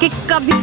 कि कभी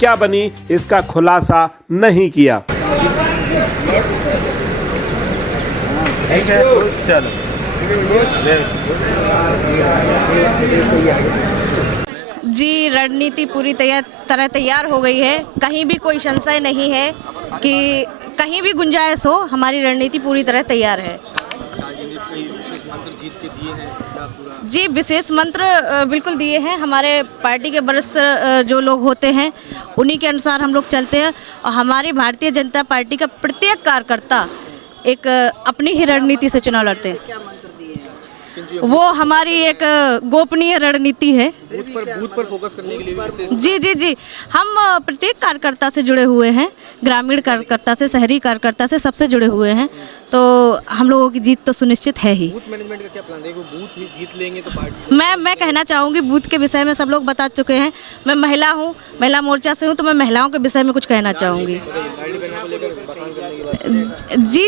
क्या बनी इसका खुलासा नहीं किया। जी रणनीति पूरी तरह तैयार हो गई है। कहीं भी कोई संशय नहीं है कि कहीं भी गुंजाइश हो, हमारी रणनीति पूरी तरह तैयार है। जी विशेष मंत्र बिल्कुल दिए हैं। हमारे पार्टी के वरिष्ठ जो लोग होते हैं उन्हीं के अनुसार हम लोग चलते हैं और हमारी भारतीय जनता पार्टी का प्रत्येक कार्यकर्ता एक अपनी ही रणनीति से चुनाव लड़ते हैं। वो हमारी एक गोपनीय रणनीति है। बूथ पर फोकस करने के लिए जी हम प्रत्येक कार्यकर्ता से जुड़े हुए हैं, ग्रामीण कार्यकर्ता से, शहरी कार्यकर्ता से, सबसे जुड़े हुए हैं। तो हम लोगों की जीत तो सुनिश्चित है ही। बूथ मैनेजमेंट का क्या प्लान है? बूथ ही जीत लेंगे तो पार्टी मैं कहना चाहूँगी बूथ के विषय में सब लोग बता चुके हैं। मैं महिला हूँ, महिला मोर्चा से हूँ, तो मैं महिलाओं के विषय में कुछ कहना चाहूँगी।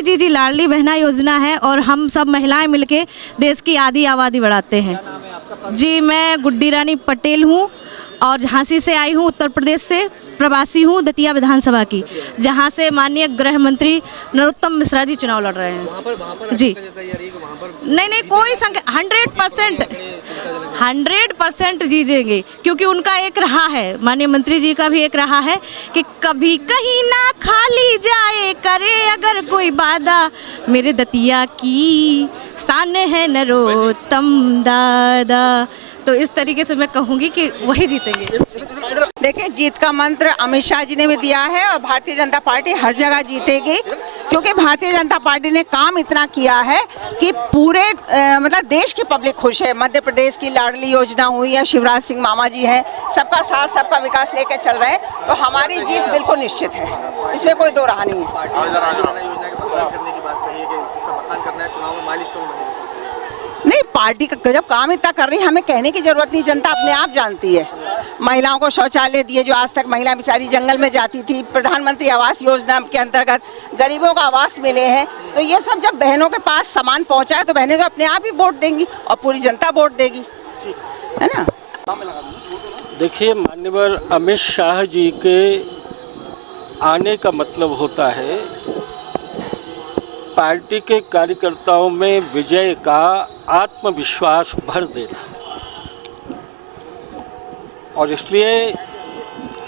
जी लाडली बहना योजना है और हम सब महिलाएं मिलके देश की आधी आबादी बढ़ाते हैं। जी मैं गुड्डी रानी पटेल हूँ और झांसी से आई हूँ, उत्तर प्रदेश से प्रवासी हूँ, दतिया विधानसभा की, जहाँ से माननीय गृह मंत्री नरोत्तम मिश्रा जी चुनाव लड़ रहे हैं। वहाँ पर जी नहीं कोई संख्या 100% जीतेंगे, क्योंकि उनका एक रहा है, माननीय मंत्री जी का भी एक रहा है कि कभी कहीं ना खाली जाए करे अगर कोई वादा, मेरे दतिया की शान है नरोत्तम दादा। तो इस तरीके से मैं कहूँगी कि वही जीतेंगे। देखिए जीत का मंत्र अमित शाह जी ने भी दिया है और भारतीय जनता पार्टी हर जगह जीतेगी, क्योंकि भारतीय जनता पार्टी ने काम इतना किया है कि पूरे मतलब देश की पब्लिक खुश है। मध्य प्रदेश की लाडली योजना हुई या शिवराज सिंह मामा जी हैं, सबका साथ सबका विकास लेकर चल रहे हैं। तो हमारी जीत बिल्कुल निश्चित है, इसमें कोई दो राह नहीं है। नहीं पार्टी का जब काम इतना कर रही है, हमें कहने की जरूरत नहीं, जनता अपने आप जानती है। महिलाओं को शौचालय दिए, जो आज तक महिला बेचारी जंगल में जाती थी, प्रधानमंत्री आवास योजना के अंतर्गत गरीबों को आवास मिले हैं। तो ये सब जब बहनों के पास सामान पहुंचा है तो बहनें तो अपने आप ही वोट देंगी और पूरी जनता वोट देगी, है ना। देखिए माननीय अमित शाह जी के आने का मतलब होता है पार्टी के कार्यकर्ताओं में विजय का आत्मविश्वास भर देना, और इसलिए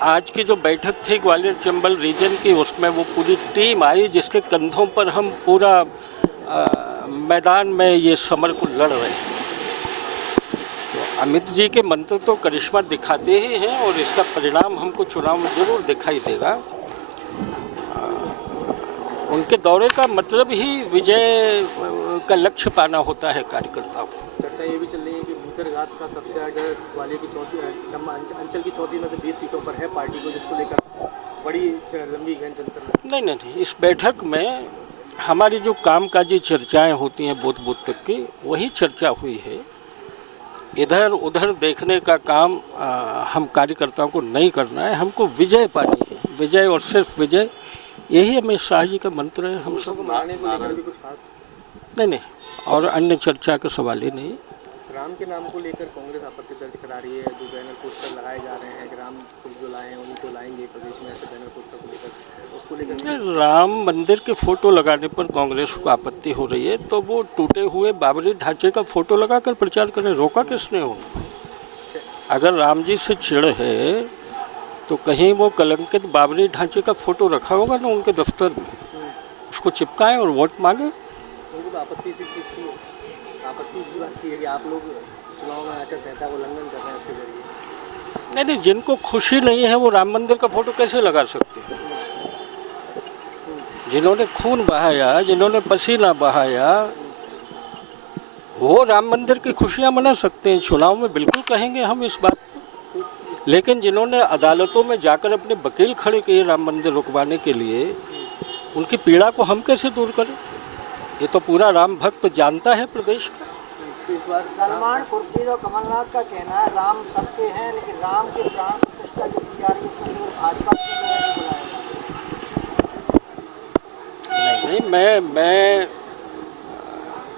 आज की जो बैठक थी ग्वालियर चंबल रीजन की, उसमें वो पूरी टीम आई जिसके कंधों पर हम पूरा मैदान में ये समर को लड़ रहे हैं। तो अमित जी के मंत्र तो करिश्मा दिखाते ही हैं और इसका परिणाम हमको चुनाव में ज़रूर दिखाई देगा। उनके दौरे का मतलब ही विजय का लक्ष्य पाना होता है कार्यकर्ताओं को। चर्चा ये भी चल रही है कि भूतरघात का सबसे आगे ग्वालियर की अंचल की चौथी में से 20 सीटों पर है पार्टी को, जिसको लेकर बड़ी लंबी जनता नहीं इस बैठक में हमारी जो कामकाजी चर्चाएं होती हैं बूथ बूथ तक की, वही चर्चा हुई है। इधर उधर देखने का काम हम कार्यकर्ताओं को नहीं करना है, हमको विजय पानी है, विजय और सिर्फ विजय, यही अमित शाह जी का मंत्र है। हम सब नहीं और अन्य चर्चा का सवाल ही नहीं। राम के नाम को लेकर कांग्रेस आपत्ति दर्ज करा रही है, जो बैनर पोस्टर लगाए जा रहे हैं कि राम जो लाए हैं उन्हीं को लाएंगे प्रदेश में, ऐसे बैनर पोस्टर को लेकर, उसको लेकर राम मंदिर के फोटो लगाने पर कांग्रेस को आपत्ति हो रही है, तो वो टूटे हुए बाबरी ढांचे का फोटो लगाकर प्रचार करें, रोका किसने हो। अगर राम जी से चिढ़ है तो कहीं वो कलंकित बाबरी ढांचे का फोटो रखा होगा ना उनके दफ्तर में, उसको चिपकाएं और वोट मांगे। उनको तो आपत्ति इसी चीज़ की है, आपत्ति इस बात की है कि आप लोग चुनाव में आचार संहिता का उल्लंघन कर रहे हैं इसके जरिए। नहीं, जिनको खुशी नहीं है वो राम मंदिर का फोटो कैसे लगा सकते हैं? जिन्होंने खून बहाया, जिन्होंने पसीना बहाया, वो राम मंदिर की खुशियां मना सकते हैं। चुनाव में बिल्कुल कहेंगे हम इस बात को, लेकिन जिन्होंने अदालतों में जाकर अपने वकील खड़े किए राम मंदिर रुकवाने के लिए, उनकी पीड़ा को हम कैसे दूर करें? ये तो पूरा राम भक्त जानता है प्रदेश का। सलमान खुर्शीद और कमलनाथ का कहना है राम सबके हैं, लेकिन राम के प्राण प्रतिष्ठा जो की जा रही है उसको भाजपा के लोगों ने बुलाया। नहीं, मैं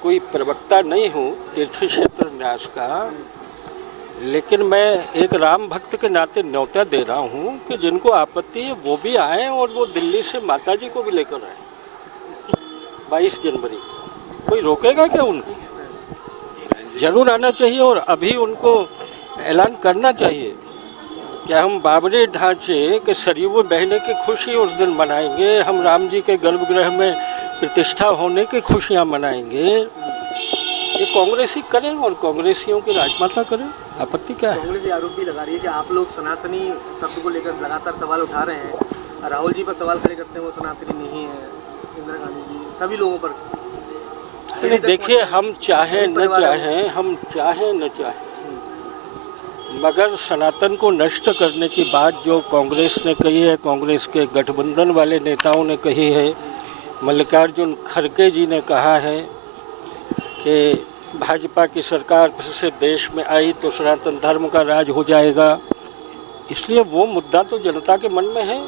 कोई प्रवक्ता नहीं हूँ तीर्थ क्षेत्र न्यास का, लेकिन मैं एक राम भक्त के नाते न्योता दे रहा हूँ कि जिनको आपत्ति है वो भी आए और वो दिल्ली से माताजी को भी लेकर आए 22 जनवरी। कोई रोकेगा क्या उनको? जरूर आना चाहिए और अभी उनको ऐलान करना चाहिए कि हम बाबरी ढांचे के सरयू बहने की खुशी उस दिन मनाएंगे, हम राम जी के गर्भगृह में प्रतिष्ठा होने की खुशियाँ मनाएंगे। ये कांग्रेसी करें और कांग्रेसियों की राजमाता करें, आपत्ति क्या है? कांग्रेस ये आरोप भी लगा रही है कि आप लोग सनातनी शब्द को लेकर लगातार सवाल उठा रहे हैं। राहुल जी पर सवाल खड़े करते हैं वो सनातनी नहीं है, इंदिरा गांधी जी, सभी लोगों पर। नहीं, देखिए, हम चाहें न चाहें, मगर सनातन को नष्ट करने की बात जो कांग्रेस ने कही है, कांग्रेस के गठबंधन वाले नेताओं ने कही है, मल्लिकार्जुन खड़गे जी ने कहा है कि भाजपा की सरकार फिर से देश में आई तो सनातन धर्म का राज हो जाएगा। इसलिए वो मुद्दा तो जनता के मन में है,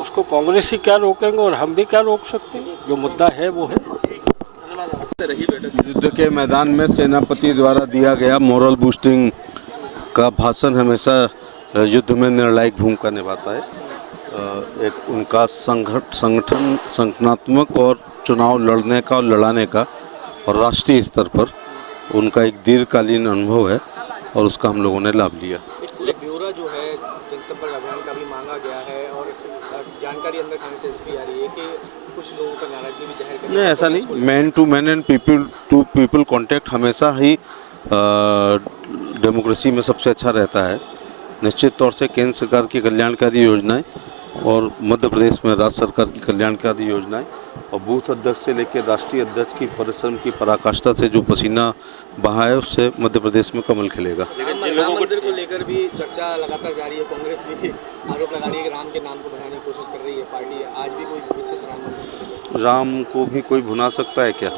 उसको कांग्रेसी क्या रोकेंगे और हम भी क्या रोक सकते हैं? जो मुद्दा है वो है। युद्ध के मैदान में सेनापति द्वारा दिया गया मोरल बूस्टिंग का भाषण हमेशा युद्ध में निर्णायक भूमिका निभाता है। एक उनका संगठनात्मक और चुनाव लड़ने का और लड़ाने का और राष्ट्रीय स्तर पर उनका एक दीर्घकालीन अनुभव है और उसका हम लोगों ने लाभ लिया। ब्यौरा जो है जनसंपर्क अभियान का भी मांगा गया है और जानकारी अंदर खाने से भी आ रही है कि कुछ लोगों पर नाराजगी भी जाहिर कर। नहीं, ऐसा नहीं। Man to man and people to people contact हमेशा ही डेमोक्रेसी में सबसे अच्छा रहता है। निश्चित तौर से केंद्र सरकार की कल्याणकारी योजनाएं और मध्य प्रदेश में राज्य सरकार की कल्याणकारी योजनाएं और बूथ अध्यक्ष से लेकर राष्ट्रीय अध्यक्ष की परिश्रम की पराकाष्ठा से जो पसीना बहा है उससे मध्य प्रदेश में कमल खिलेगा। राम मंदिर को लेकर भी चर्चा लगातार जारी है। कांग्रेस भी आरोप लगा रही है कि राम के नाम को बनाने की कोशिश कर रही है पार्टी। आज भी कोई विशेष राम मंदिर, राम को भी कोई भुना सकता है क्या?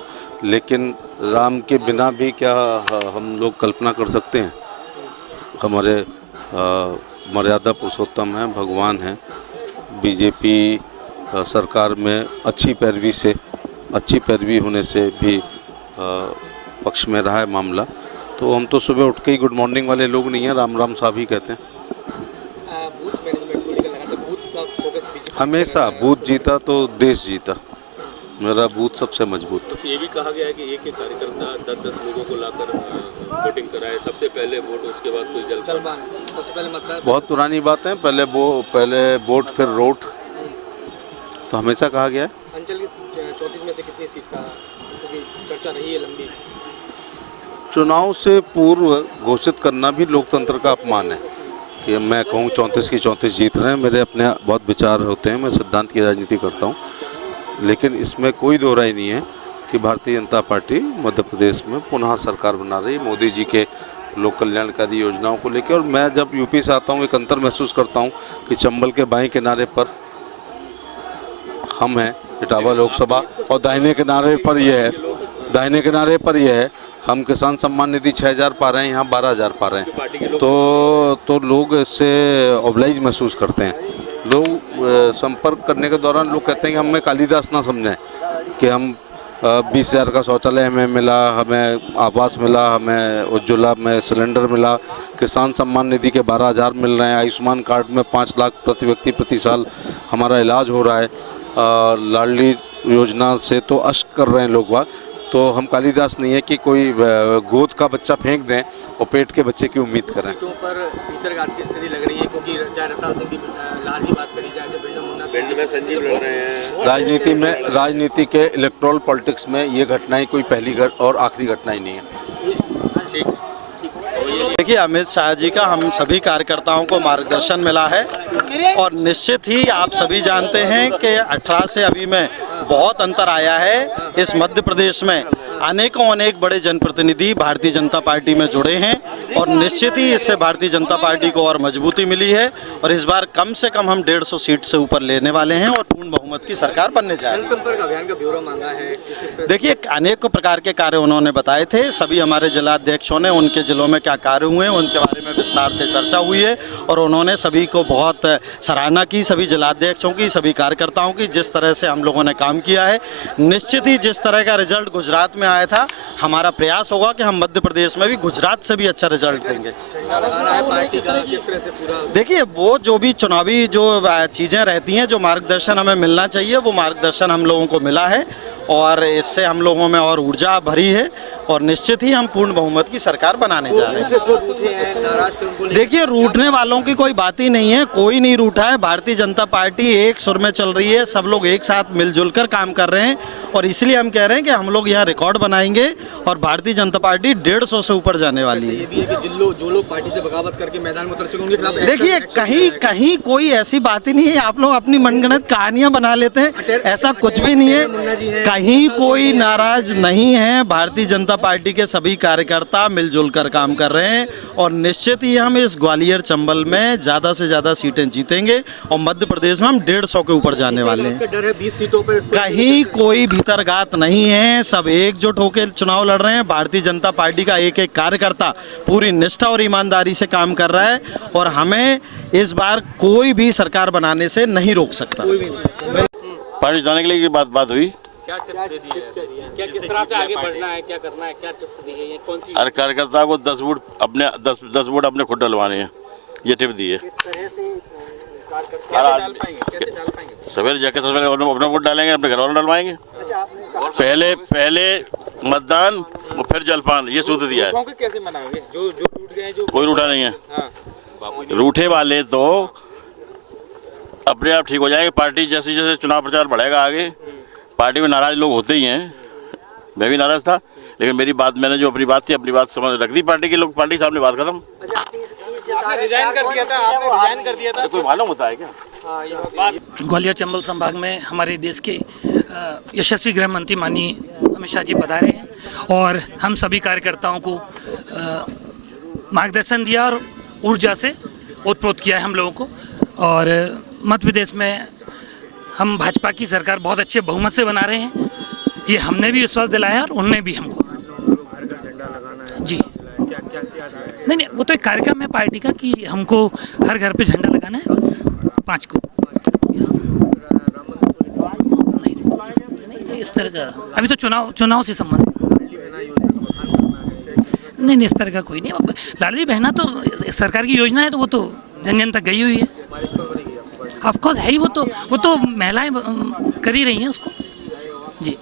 लेकिन राम के बिना भी क्या हम लोग कल्पना कर सकते हैं? हमारे मर्यादा पुरुषोत्तम हैं, भगवान हैं। बीजेपी सरकार में अच्छी पैरवी होने से भी पक्ष में रहा है मामला। तो हम तो सुबह उठ के ही गुड मॉर्निंग वाले लोग नहीं हैं, राम राम साहब ही कहते हैं। बूथ मैनेजमेंट को लेकर लगातार बूथ का फोकस हमेशा बूथ जीता तो देश जीता। मेरा बूथ सबसे मजबूत। ये भी कहा गया है कि एक कार्यकर्ता 10-10 लोगों को लाकर वोटिंग कराए, सबसे पहले वोट उसके बाद कोई जलपान, सबसे पहले मतदान। बहुत पुरानी बात है। पहले वोट फिर रोट तो हमेशा कहा गया है। अंचल की 34 में से कितनी सीट का क्योंकि चर्चा रही है लंबी। चुनाव से पूर्व घोषित करना भी लोकतंत्र का अपमान है कि मैं कहूँ 34 की 34 जीत रहे हैं। मेरे अपने बहुत विचार होते हैं, मैं सिद्धांत की राजनीति करता हूँ, लेकिन इसमें कोई दो राय नहीं है कि भारतीय जनता पार्टी मध्य प्रदेश में पुनः सरकार बना रही है मोदी जी के लोक कल्याणकारी योजनाओं को लेकर। और मैं जब यूपी से आता हूँ एक अंतर महसूस करता हूँ कि चंबल के बाएं किनारे पर हम हैं, इटावा लोकसभा, और दाहिने किनारे पर यह है हम किसान सम्मान निधि 6,000 पा रहे हैं, यहाँ 12,000 पा रहे हैं। तो लोग इससे ऑब्लाइज महसूस करते हैं। लोग संपर्क करने के दौरान लोग कहते हैं कि हमें कालिदास ना समझें कि हम 20,000 का शौचालय हमें मिला, हमें आवास मिला, हमें उज्ज्वला में सिलेंडर मिला, किसान सम्मान निधि के 12,000 मिल रहे हैं, आयुष्मान कार्ड में 5 लाख प्रति व्यक्ति प्रति साल हमारा इलाज हो रहा है, लाडली योजना से तो अश्क कर रहे हैं लोग बात। तो हम कालिदास नहीं है कि कोई गोद का बच्चा फेंक दें और पेट के बच्चे की उम्मीद करें। सीटों पर भीतर घाट की स्थिति लग रही है, क्योंकि चाहे रसाल सिंह की लाल की बात करी जाए, चाहे बिल्डर मुन्ना पिंड में संजीव लड़ रहे हैं। राजनीति के इलेक्टोरल पॉलिटिक्स में ये घटनाएं कोई पहली और आखिरी घटना ही नहीं है। ठीक। देखिए, अमित शाह जी का हम सभी कार्यकर्ताओं को मार्गदर्शन मिला है और निश्चित ही आप सभी जानते हैं कि 18 से अभी में बहुत अंतर आया है। इस मध्य प्रदेश में अनेक बड़े जनप्रतिनिधि भारतीय जनता पार्टी में जुड़े हैं और निश्चित ही इससे भारतीय जनता पार्टी को और मजबूती मिली है और इस बार कम से कम हम 150 सीट से ऊपर लेने वाले हैं और पूर्ण बहुमत की सरकार बनने जा रही है। जनसंपर्क अभियान का ब्यौरा मांगा है। देखिए, अनेक प्रकार के कार्य उन्होंने बताए थे। सभी हमारे जिलाध्यक्षों ने उनके जिलों में क्या कार्य हुए हैं उनके बारे में विस्तार से चर्चा हुई है और उन्होंने सभी को बहुत सराहना की, सभी जिलाध्यक्षों की, सभी कार्यकर्ताओं की, जिस तरह से हम लोगों ने काम किया है। निश्चित ही जिस तरह का रिजल्ट गुजरात में आया था, हमारा प्रयास होगा कि हम मध्य प्रदेश में भी गुजरात से भी अच्छा रिजल्ट देंगे। देखिए, वो जो भी चुनावी जो चीज़ें रहती हैं, जो मार्गदर्शन हमें मिलना चाहिए, वो मार्गदर्शन हम लोगों को मिला है और इससे हम लोगों में और ऊर्जा भरी है और निश्चित ही हम पूर्ण बहुमत की सरकार बनाने जा रहे हैं। देखिए, रूठने वालों की कोई बात ही नहीं है, कोई नहीं रूठा है। भारतीय जनता पार्टी एक सुर में चल रही है, सब लोग एक साथ मिलजुल कर काम कर रहे हैं और इसलिए हम कह रहे हैं कि हम लोग यहाँ रिकॉर्ड बनाएंगे और भारतीय जनता पार्टी 150 से ऊपर जाने वाली है। ये भी है कि जो लोग पार्टी से बगावत करके मैदान में उतर चुके उनके खिलाफ देखिए, कहीं कोई ऐसी बात ही नहीं है। आप लोग अपनी मनगढ़ंत कहानियां बना लेते हैं, ऐसा कुछ भी नहीं है। कहीं कोई नाराज नहीं है। भारतीय जनता पार्टी के सभी कार्यकर्ता मिलजुल कर काम कर रहे हैं और निश्चित ही हम इस ग्वालियर चंबल में ज़्यादा से ज़्यादा सीटें जीतेंगे और मध्य प्रदेश में हम 150 के ऊपर जाने वाले हैं। डर है 20 सीटों पर कहीं कोई भीतरघात नहीं है, सब एकजुट होकर चुनाव लड़ रहे हैं। भारतीय जनता पार्टी का एक एक कार्यकर्ता पूरी निष्ठा और ईमानदारी से काम कर रहा है और हमें इस बार कोई भी सरकार बनाने से नहीं रोक सकता। पार्टी जाने के लिए बात हुई। क्या किस तरह से आगे बढ़ना है, क्या करना है, क्या टिप्स दी गई है, कौन सी? हर कार्यकर्ता को 10 वोट अपने खुद डलवाने हैं, ये टिप दी है। कैसे डाल पाएंगे? सवेरे जाके सवेरे अपना वोट डालेंगे, अपने घर वालों डलवाएंगे। पहले मतदान और फिर जलपान, ये सूत्र दिया है। कैसे मनाएंगे? जो रूठ गए, जो कोई रूठा नहीं है। रूठे वाले तो अपने आप ठीक हो जाएंगे। पार्टी जैसे जैसे चुनाव प्रचार बढ़ेगा आगे, पार्टी में नाराज लोग होते ही हैं। मैं भी नाराज था, लेकिन मैंने जो अपनी बात थी, अपनी बात समझ रख दी। पार्टी के लोग, पार्टी के सामने बात खत्म। रिजाइन कर दिया था। कोई मालूम होता है क्या? ग्वालियर चंबल संभाग में हमारे देश के यशस्वी गृह मंत्री माननीय अमित शाह जी पधारे हैं और हम सभी कार्यकर्ताओं को मार्गदर्शन दिया और ऊर्जा से ओतप्रोत किया है हम लोगों को। और मध्य प्रदेश में हम भाजपा की सरकार बहुत अच्छे बहुमत से बना रहे हैं, ये हमने भी विश्वास दिलाया है और उन्होंने भी हमको। जी नहीं, वो तो एक कार्यक्रम है पार्टी का कि हमको हर घर पे झंडा लगाना है, बस 5 को। नहीं, इस तरह का अभी तो चुनाव से संबंध नहीं, इस तरह का कोई नहीं। लाडली बहना तो सरकार की योजना है, तो वो तो जन जन तक गई हुई है। ऑफ कोर्स है ही, वो तो महिलाएं कर ही रही हैं उसको। जी।